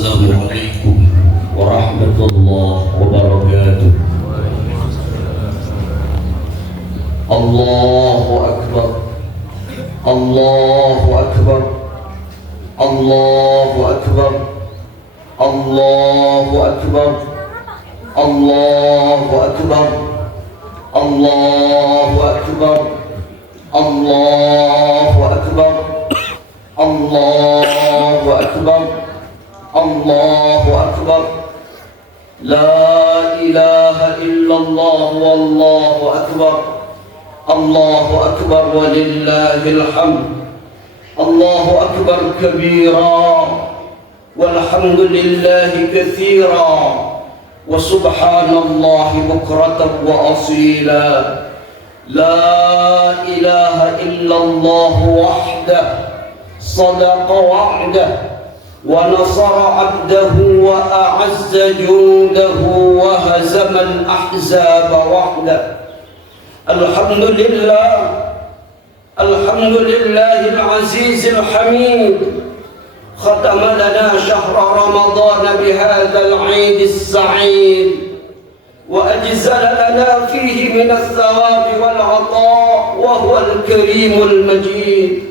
Assalamualaikum warahmatullahi wabarakatuh. Allahu Akbar, Allahu Akbar, Allahu Akbar, Allahu Akbar, Allahu Akbar, Allahu Akbar, Allahu Akbar, Allahu Akbar, Allahu Akbar. La ilaha illallah wallahu akbar. Allahu akbar walillahil hamd. Allahu akbar kabira walhamdulillahi katsira wa subhanallahi bukratan wa asila. La ilaha illallah wahdah sadaqa wa'dah wa nasara 'abdahu wa a'azza judahu wa hazama al-ahzaba wahdah. Alhamdulillah, alhamdulillahil azizil hamid. Khatama lana syahra Ramadan bihadzal 'idis sa'id wa ajzala lana fihi min ath-thawabi wal 'ata' wa huwal karimul majid.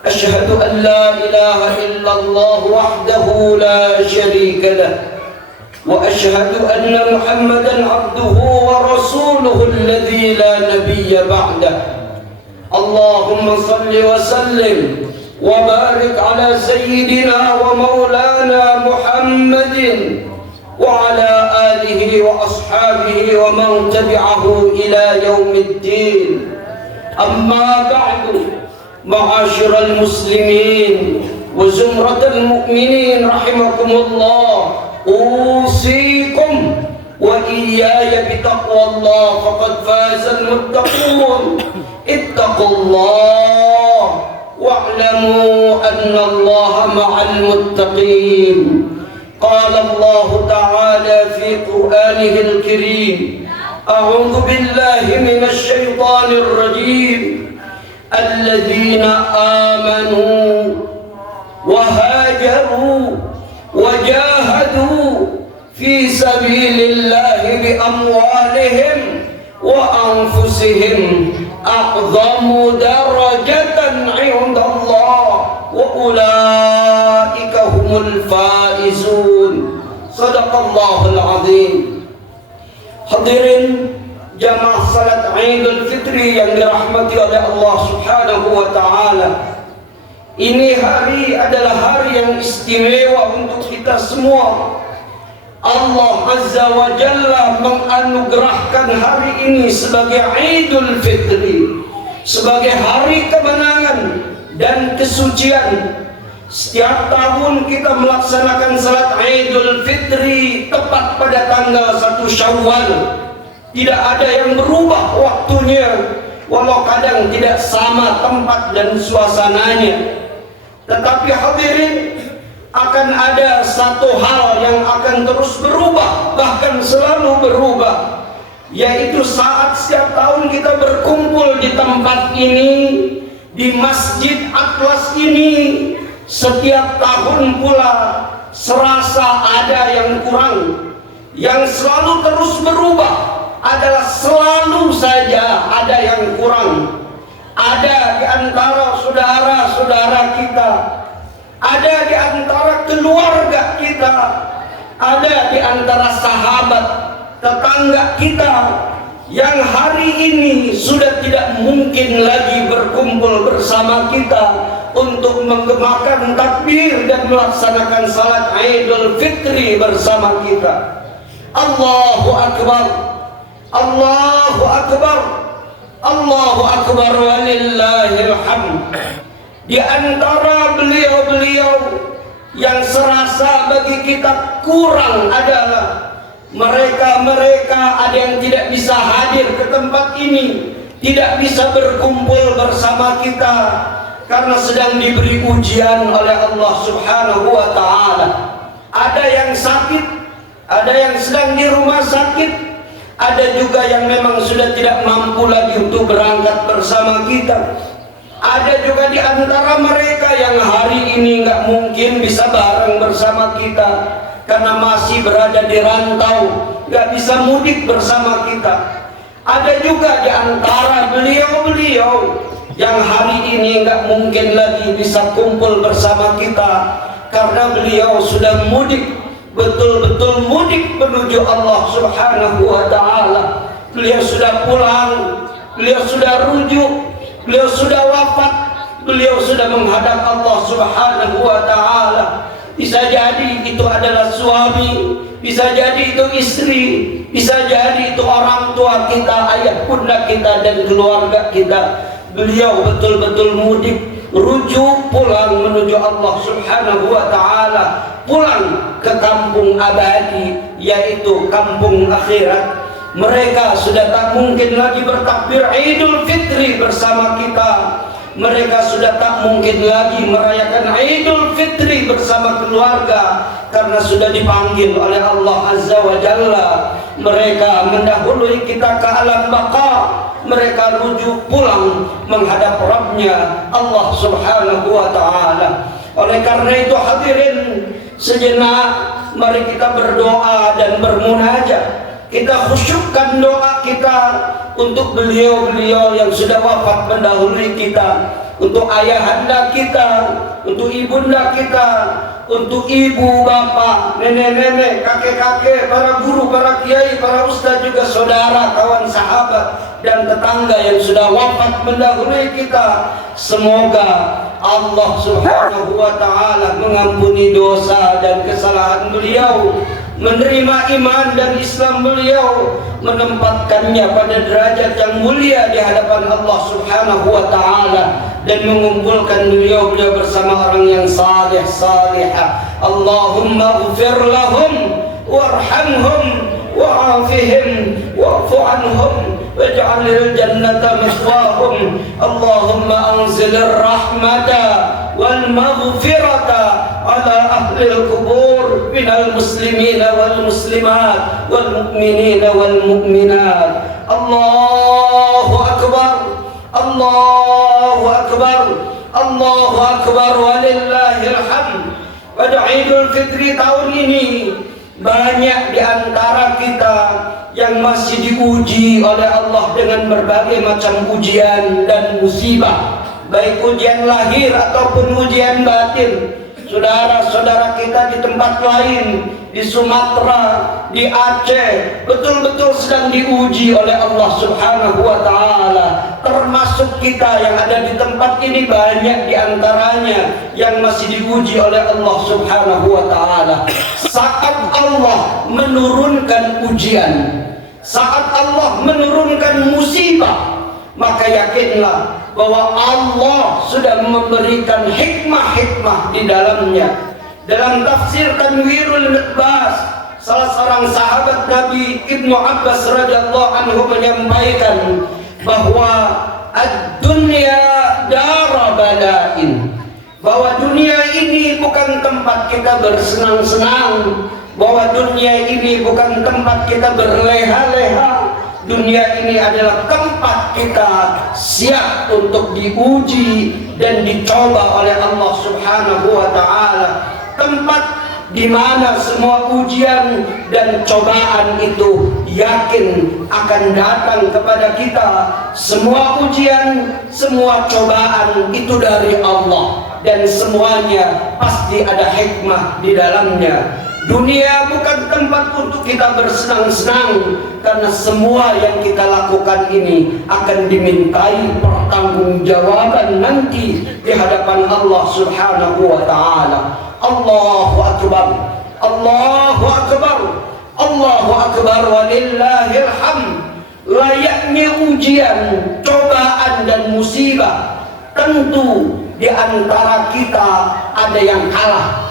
أشهد أن لا إله إلا الله وحده لا شريك له وأشهد أن محمدا عبده ورسوله الذي لا نبي بعده. اللهم صل وسلم وبارك على سيدنا ومولانا محمد وعلى آله وأصحابه ومن تبعه إلى يوم الدين. أما بعد، معاشر المسلمين وزمرة المؤمنين رحمكم الله، أوصيكم وإياي بتقوى الله فقد فاز المتقون. اتقوا الله واعلموا أن الله مع المتقين. قال الله تعالى في قرآنه الكريم: أعوذ بالله من الشيطان الرجيم. الذين آمنوا وهاجروا وجاهدوا في سبيل الله بأموالهم وأنفسهم أعظم درجة عند الله وأولئك هم الفائزون. صدق الله العظيم. Hadirin jamaah salat Idul Fitri yang dirahmati oleh Allah Subhanahu wa taala. Ini hari adalah hari yang istimewa untuk kita semua. Allah Azza wa Jalla menganugerahkan hari ini sebagai Idul Fitri, sebagai hari kemenangan dan kesucian. Setiap tahun kita melaksanakan salat Idul Fitri tepat pada tanggal 1 Syawal. Tidak ada yang berubah waktunya, walau kadang tidak sama tempat dan suasananya. Tetapi hadirin, akan ada satu hal yang akan terus berubah, bahkan selalu berubah, yaitu saat setiap tahun kita berkumpul di tempat ini, di Masjid Atlas ini, setiap tahun pula serasa ada yang kurang. Yang selalu terus berubah adalah selalu saja ada yang kurang. Ada di antara saudara-saudara kita, ada di antara keluarga kita, ada di antara sahabat, tetangga kita yang hari ini sudah tidak mungkin lagi berkumpul bersama kita untuk menggemakan takbir dan melaksanakan salat Idul Fitri bersama kita. Allahu Akbar, Allahu Akbar, Allahu Akbar walillahil hamd. Di antara beliau-beliau yang serasa bagi kita kurang adalah mereka ada yang tidak bisa hadir ke tempat ini, tidak bisa berkumpul bersama kita karena sedang diberi ujian oleh Allah Subhanahu wa taala. Ada yang sakit, ada yang sedang di rumah sakit, ada juga yang memang sudah tidak mampu lagi untuk berangkat bersama kita. Ada juga di antara mereka yang hari ini nggak mungkin bisa bareng bersama kita karena masih berada di rantau, nggak bisa mudik bersama kita. Ada juga di antara beliau-beliau yang hari ini nggak mungkin lagi bisa kumpul bersama kita karena beliau sudah mudik, betul-betul mudik menuju Allah Subhanahu wa Ta'ala. Beliau sudah pulang, beliau sudah rujuk, beliau sudah wafat, beliau sudah menghadap Allah Subhanahu wa Ta'ala. Bisa jadi itu adalah suami, bisa jadi itu istri, bisa jadi itu orang tua kita, ayah bunda kita dan keluarga kita. Beliau betul-betul mudik, rujuk pulang menuju Allah Subhanahu wa Ta'ala, pulang ke kampung abadi, yaitu kampung akhirat. Mereka sudah tak mungkin lagi bertakbir Idul Fitri bersama kita. Mereka sudah tak mungkin lagi merayakan Idul Fitri bersama keluarga karena sudah dipanggil oleh Allah Azza wa Jalla. Mereka mendahului kita ke alam baka. Mereka rujuk pulang menghadap Rabbnya Allah Subhanahu wa Ta'ala. Oleh karena itu hadirin sejenak, mari kita berdoa dan bermunajat. Kita khusyukkan doa kita untuk beliau-beliau yang sudah wafat mendahului kita, untuk ayahanda kita, untuk ibunda kita, untuk ibu, bapak, nenek-nenek, kakek-kakek, para guru, para kiai, para ustaz, juga saudara, kawan, sahabat, dan tetangga yang sudah wafat mendahului kita. Semoga Allah Subhanahu wa Ta'ala mengampuni dosa dan kesalahan beliau, menerima iman dan Islam beliau, menempatkannya pada derajat yang mulia di hadapan Allah Subhanahu wa Ta'ala, dan mengumpulkan beliau-beliau bersama orang yang saleh salihah. Allahumma ighfir lahum warhamhum wa'afihim wa'fu anhum waj'alil jannata maswahum. Allahumma anzilir rahmata wal maghfirata ala ahlil kubur minal muslimina wal muslimat wal mu'minina wal mu'minat. Allahu akbar, Allahu akbar, Allahu akbar, walillahil hamd. Pada Idul Fitri tahun ini banyak di antara kita yang masih diuji oleh Allah dengan berbagai macam ujian dan musibah, baik ujian lahir ataupun ujian batin. Saudara-saudara kita di tempat lain, di Sumatera, di Aceh, betul-betul sedang diuji oleh Allah Subhanahu wa Ta'ala. Termasuk kita yang ada di tempat ini, banyak di antaranya yang masih diuji oleh Allah Subhanahu wa Ta'ala. Saat Allah menurunkan ujian, saat Allah menurunkan musibah, maka yakinlah bahwa Allah sudah memberikan hikmah-hikmah di dalamnya. Dalam tafsir Tanwirul Mitbas, salah seorang sahabat Nabi Ibnu Abbas radhiyallahu anhu menyampaikan bahwa ad-dunya dara bala'in, bahwa dunia ini bukan tempat kita bersenang-senang, bahwa dunia ini bukan tempat kita berleha-leha. Dunia ini adalah tempat kita siap untuk diuji dan dicoba oleh Allah Subhanahu wa Ta'ala. Tempat di mana semua ujian dan cobaan itu yakin akan datang kepada kita. Semua ujian, semua cobaan itu dari Allah, dan semuanya pasti ada hikmah di dalamnya. Dunia bukan tempat untuk kita bersenang-senang, karena semua yang kita lakukan ini akan dimintai pertanggungjawaban nanti di hadapan Allah Subhanahu wa Ta'ala. Allahu akbar, Allahu akbar, Allahu akbar, walillahil hamd. Layaknya ujian, cobaan dan musibah, tentu di antara kita ada yang kalah.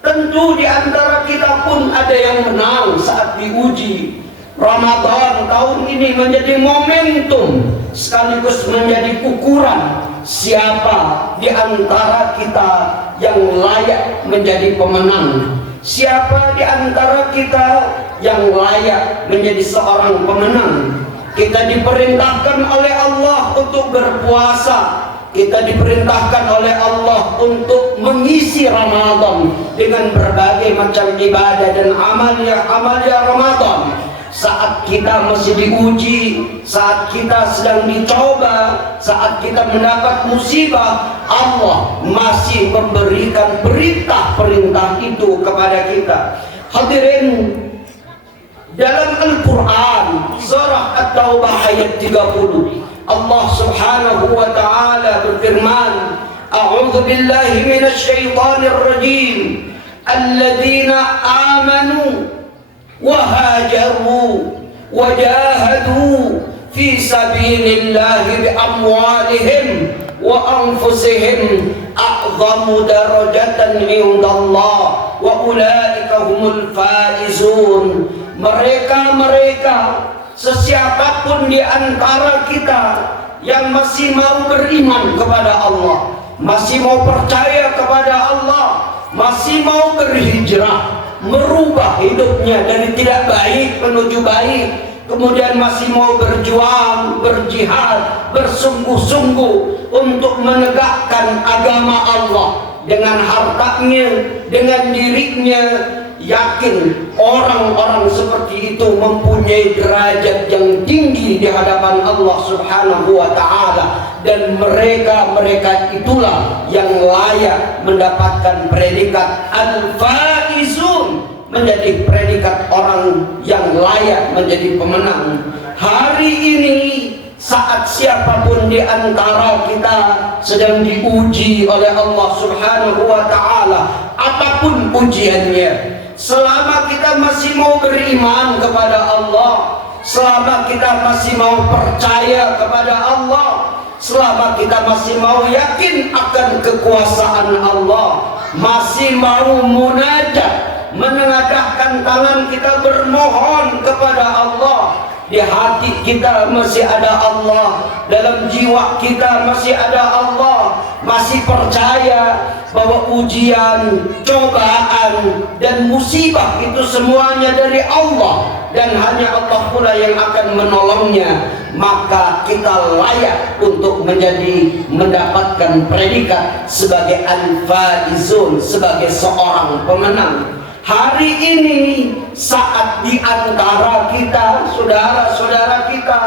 Tentu di antara kita pun ada yang menang saat diuji. Ramadan tahun ini menjadi momentum sekaligus menjadi ukuran siapa di antara kita yang layak menjadi pemenang. Siapa di antara kita yang layak menjadi seorang pemenang. Kita diperintahkan oleh Allah untuk berpuasa kita diperintahkan oleh Allah untuk mengisi Ramadan dengan berbagai macam ibadah dan amalia Ramadan. Saat kita masih diuji, saat kita sedang dicoba, saat kita mendapat musibah, Allah masih memberikan perintah itu kepada kita. Hadirin, dalam Al-Quran surah At-Taubah ayat 30, Allah subhanahu wa ta'ala berfirman, A'udzu billahi minasy syaithanir rajim, alladzina amanu وهاجروا وجاهدوا في سبيل الله بأموالهم وأنفسهم أعظم درجة عند الله وأولئك هم الفائزون. Mereka sesiapapun di antara kita yang masih mau beriman kepada Allah, masih mau percaya kepada Allah, masih mau berhijrah, merubah hidupnya dari tidak baik menuju baik, kemudian masih mau berjuang, berjihad, bersungguh-sungguh untuk menegakkan agama Allah dengan hartanya, dengan dirinya. Yakin orang-orang seperti itu mempunyai derajat yang tinggi di hadapan Allah subhanahu wa ta'ala, dan mereka itulah yang layak mendapatkan predikat al-faizun, menjadi predikat orang yang layak menjadi pemenang. Hari ini saat siapapun di antara kita sedang diuji oleh Allah subhanahu wa ta'ala, apapun ujiannya, selama kita masih mau beriman kepada Allah, selama kita masih mau percaya kepada Allah, selama kita masih mau yakin akan kekuasaan Allah, masih mau munajat, menengadahkan tangan kita bermohon kepada Allah, di hati kita masih ada Allah, dalam jiwa kita masih ada Allah, masih percaya bahwa ujian, cobaan, dan musibah itu semuanya dari Allah, dan hanya Allah pula yang akan menolongnya, maka kita layak untuk mendapatkan predikat sebagai al-faizun, sebagai seorang pemenang. Hari ini saat di antara kita, saudara-saudara kita,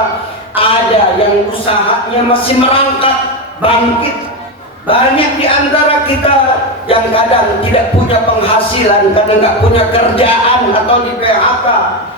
ada yang usahanya masih merangkak, bangkit. Banyak di antara kita yang kadang tidak punya penghasilan, kadang nggak punya kerjaan atau di PHK.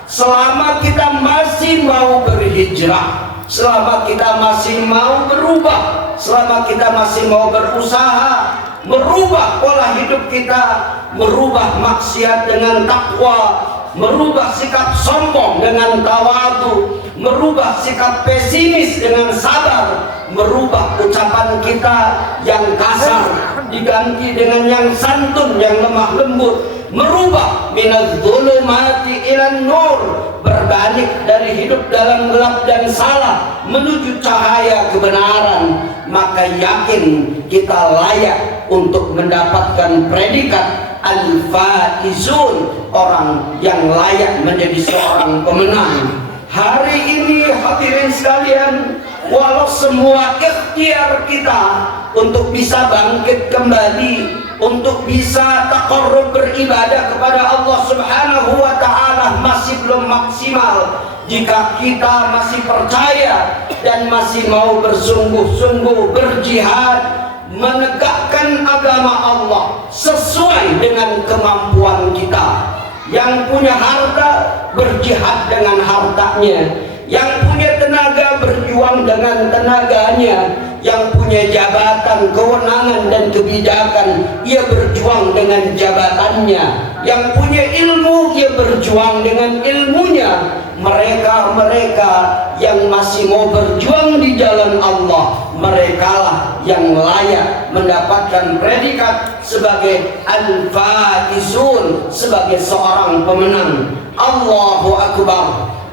Selama kita masih mau berhijrah, selama kita masih mau berubah, selama kita masih mau berusaha, merubah pola hidup kita, merubah maksiat dengan takwa, merubah sikap sombong dengan tawadu, merubah sikap pesimis dengan sabar, merubah ucapan kita yang kasar diganti dengan yang santun, yang lemah lembut, merubah minaz zulumati ilan nur, berbalik dari hidup dalam gelap dan salah menuju cahaya kebenaran. Maka yakin kita layak untuk mendapatkan predikat al-faizun, orang yang layak menjadi seorang pemenang. Hari ini hadirin sekalian, walau semua ikhtiar kita untuk bisa bangkit kembali, untuk bisa taqarrub beribadah kepada Allah subhanahu wa ta'ala masih belum maksimal, jika kita masih percaya dan masih mau bersungguh-sungguh berjihad menegakkan agama Allah sesuai dengan kemampuan kita. Yang punya harta berjihad dengan hartanya, yang punya tenaga berjuang dengan tenaganya, yang punya jabatan, kewenangan dan kebijakan, ia berjuang dengan jabatannya, yang punya ilmu ia berjuang dengan ilmunya. Mereka yang masih mau berjuang di jalan Allah, merekalah yang layak mendapatkan predikat sebagai al-faizun, sebagai seorang pemenang. Allahu akbar,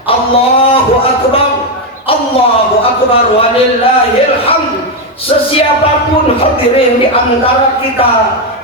Allahu akbar, Allahu akbar, walillahil hamd. Sesiapapun hadirin di antara kita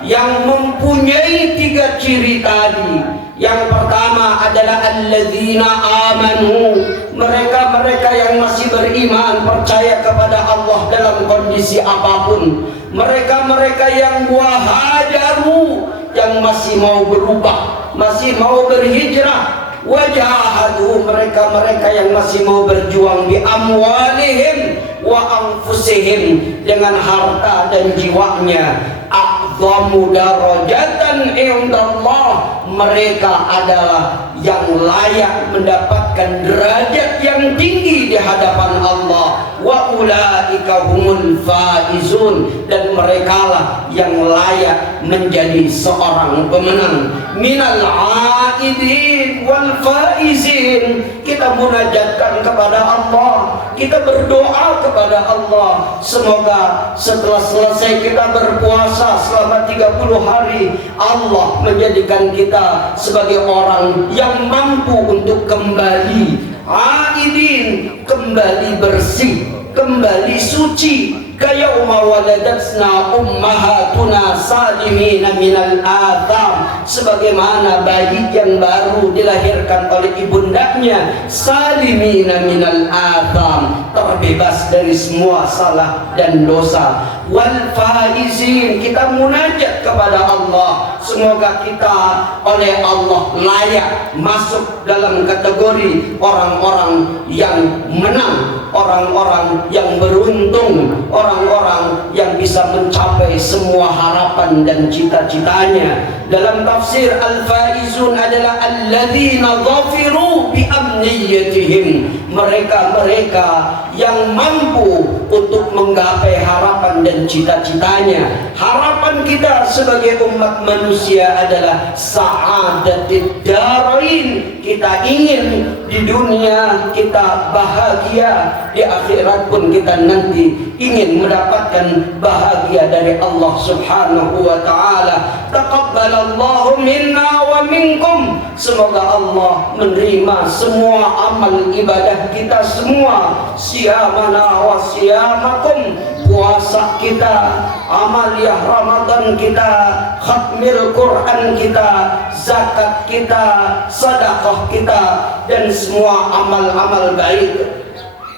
yang mempunyai 3 ciri tadi, yang pertama adalah alladzina amanu, mereka-mereka yang masih beriman, percaya kepada Allah dalam kondisi apapun, mereka-mereka yang wahajaru, yang masih mau berubah, masih mau berhijrah, wajahadu, mereka-mereka yang masih mau berjuang bi amwalihim wa anfusihim, dengan harta dan jiwanya, a'zamu darajatan indallah, mereka adalah yang layak mendapatkan derajat yang tinggi di hadapan Allah. Wa ulaika humul faizun, dan merekalah yang layak menjadi seorang pemenang. Minal aidin wal faizin, kita munajatkan kepada Allah, kita berdoa kepada Allah, semoga setelah selesai kita berpuasa selama 30 hari, Allah menjadikan kita sebagai orang yang mampu untuk kembali aidin, kembali bersih, kembali suci, kayauma waladatsna ummahatuna salimina minal atham, sebagaimana bayi yang baru dilahirkan oleh ibundanya, salimina minal atham, terbebas dari semua salah dan dosa. Wal faizin, kita munajat kepada Allah, semoga kita oleh Allah layak masuk dalam kategori orang-orang yang menang, orang-orang yang beruntung, orang-orang yang bisa mencapai semua harapan dan cita-citanya. Dalam tafsir, al-faizun adalah alladzina dhafiru bi amniyatihim, mereka-mereka yang mampu untuk menggapai harapan dan cita-citanya. Harapan kita sebagai umat manusia adalah sa'adatid darain, kita ingin di dunia kita bahagia, di akhirat pun kita nanti ingin mendapatkan bahagia dari Allah Subhanahu wa ta'ala. Taqabbalallahu minna wa minkum, semoga Allah menerima semua amal ibadah kita semua, siyamana wa siyamakum, puasa kita, amaliyah Ramadan kita, khatmil Quran kita, zakat kita, sedekah kita, dan semua amal-amal baik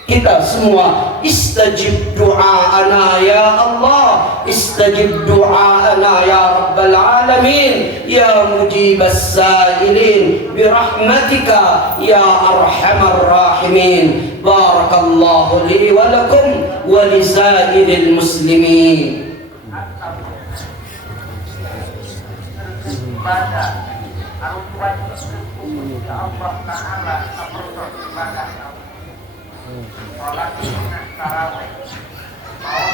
kita semua. Istajib du'aana ya Allah, istajib du'aana ya Rabbal alamin, ya mujibas sa'ilin, birahmatika ya arhamar rahimin. Barakallahu li wa lakum wa lisairil muslimin. Baca Allah Ta'ala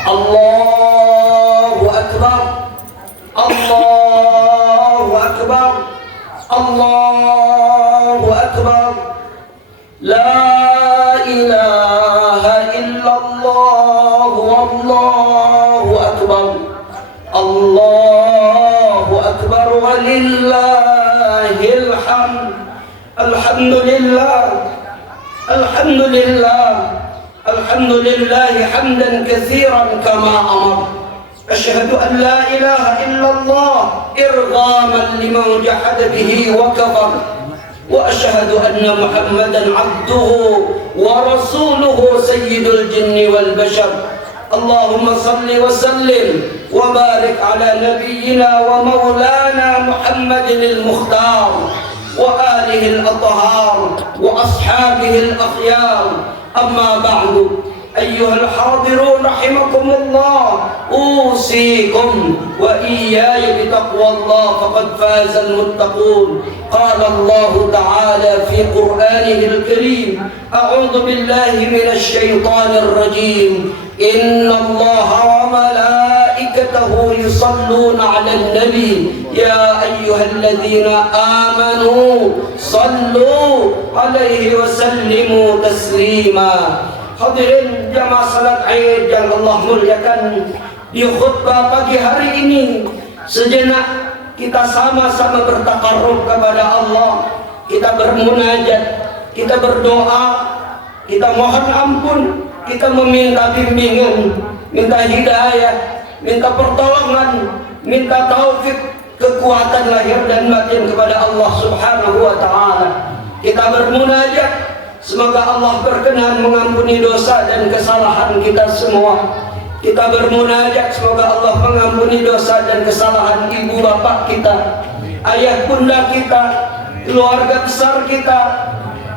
Allahu Akbar, Allahu Akbar, Allahu Akbar, la ilaha illallah, wallahu akbar, Allahu Akbar, walillahil hamd. Alhamdulillah, alhamdulillah, alhamdulillah hamdan katsiran kama amar. Asyhadu an la ilaha illallah irghaman liman jahada bihi wa kafar. Wa asyhadu anna Muhammadan abduhu wa rasuluhu sayyidul jinni wal bashar. Allahumma salli wa sallim wa barik ala nabiyyina wa maulana Muhammadin al-Mukhtar wa alihi al-athhar wa ashabihi al-akhyar. Amma ba'du, ayyuhal hadirun rahimakumullah, usikum wa iyaya bitaqwallah, faqad fazal muttaqun. Qala Allah ta'ala fi Qur'anihil karim, a'udzu billahi minasy syaithanir rajim. Innallaha wa malaikatahu yusalluna 'alan nabi, ya ayyuhalladzina amanu sallu 'alaihi wa sallimu taslima. Hadirin jamaah salat Id yang Allah muliakan, di khutbah pagi hari ini sejenak kita sama-sama bertakarrub kepada Allah, kita bermunajat, kita berdoa, kita mohon ampun, kita meminta bimbingan, minta hidayah, minta pertolongan, minta taufik, kekuatan lahir dan batin kepada Allah Subhanahu wa ta'ala. Kita bermunajat Semoga Allah berkenan mengampuni dosa dan kesalahan kita semua. Kita bermunajat semoga Allah mengampuni dosa dan kesalahan ibu bapak kita, ayah bunda kita, keluarga besar kita,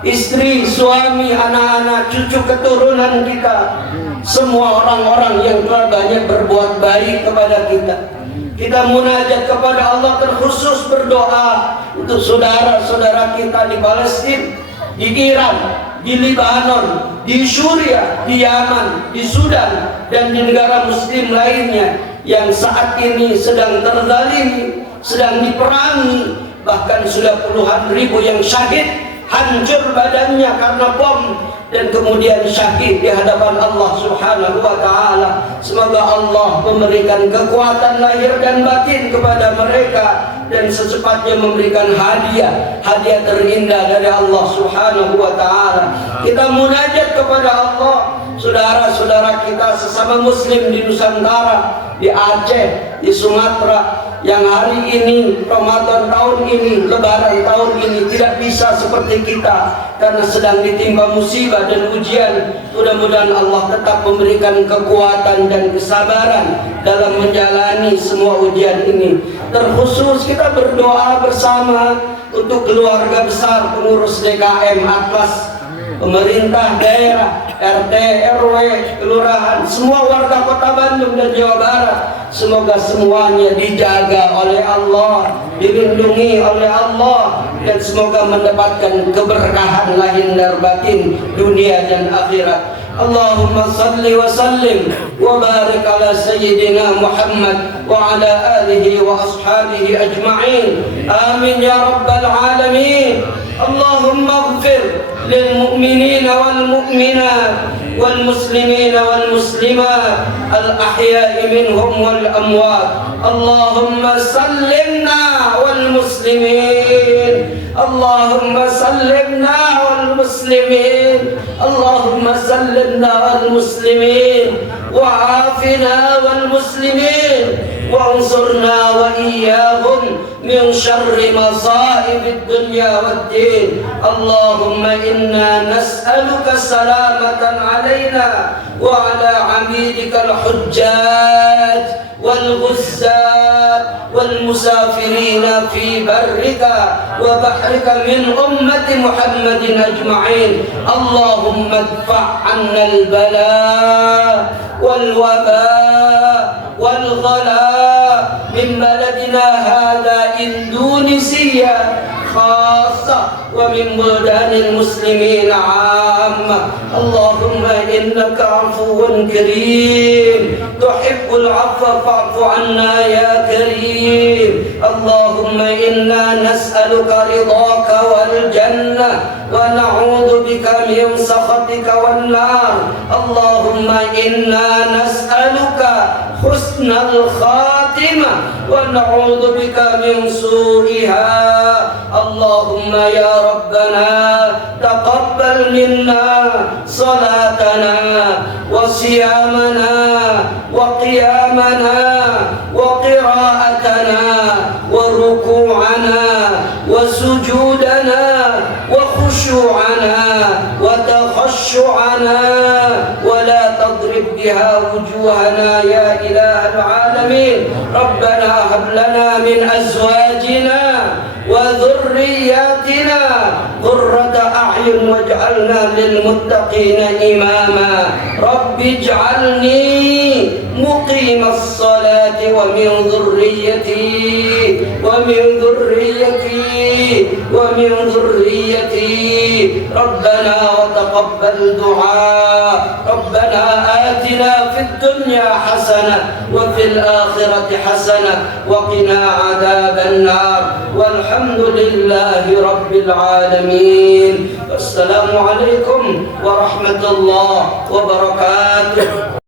istri, suami, anak-anak, cucu keturunan kita, semua orang-orang yang telah banyak berbuat baik kepada kita. Kita munajat kepada Allah, terkhusus berdoa untuk saudara-saudara kita di Palestina, di Iran, di Lebanon, di Suriah, di Yaman, di Sudan, dan di negara muslim lainnya yang saat ini sedang terzalimi, sedang diperangi, bahkan sudah puluhan ribu yang syahid, hancur badannya karena bom, dan kemudian syahid di hadapan Allah Subhanahu wa Ta'ala. Semoga Allah memberikan kekuatan lahir dan batin kepada mereka, dan secepatnya memberikan hadiah terindah dari Allah Subhanahu wa Ta'ala. Kita munajat kepada Allah, saudara-saudara kita sesama muslim di Nusantara, di Aceh, di Sumatera, yang hari ini, Ramadan tahun ini, Lebaran tahun ini tidak bisa seperti kita karena sedang ditimpa musibah dan ujian. Mudah-mudahan Allah tetap memberikan kekuatan dan kesabaran dalam menjalani semua ujian ini. Terkhusus kita berdoa bersama untuk keluarga besar pengurus DKM Atlas, pemerintah daerah, RT, RW, kelurahan, semua warga Kota Bandung dan Jawa Barat. Semoga semuanya dijaga oleh Allah, dilindungi oleh Allah, dan semoga mendapatkan keberkahan lahir dan batin dunia dan akhirat. Allahumma salli wa sallim wa barik ala sayyidina Muhammad wa ala alihi wa ashabihi ajma'in. Amin ya rabbal alamin. Allahumma ighfir lil mu'minina wal mu'minat wal muslimina wal muslimat al ahya'i minhum wal amwat. Allahumma sallimna wal muslimin. Allahumma sallimna wal muslimin. Allahumma sallimna wal muslimin wa afina wal muslimin wa ansurna wa iyyahum min syarri masaibid dunya wad din. Allahumma inna nas'aluka salamatan alaina wa ala abidika al-hujjaj والغزاة والمسافرين في برك وبحرك من أمة محمد أجمعين. اللهم ادفع عنا البلاء والوباء والغلاء من بلدنا هذا إندونيسيا خاصة ومن بلدان المسلمين عامة. اللهم إنك عفو كريم تحب العفو فاعف عنا يا كريم. اللهم إنا نسألك رضاك والجنة ونعوذ بك من سخطك والنار. اللهم إنا نسألك حسن الخاتمة ونعوذ بك من سوءها. اللهم يا ربنا تقبل منا صلاتنا وصيامنا وقيامنا وقراءتنا وركوعنا وسجودنا وخشوعنا وتخشعنا، ولا تضرب بها وجوهنا يا إله العالمين. ربنا هب لنا من أزواجنا وذرياتنا قرة أعين واجعلنا للمتقين إماما. رب اجعلني مقيم الصلاة ومن ذريتي ربنا وتقبل دعاء. ربنا آتنا في الدنيا حسنة وفي الآخرة حسنة وقنا عذاب النار. والحمد لله رب العالمين. السلام عليكم ورحمة الله وبركاته.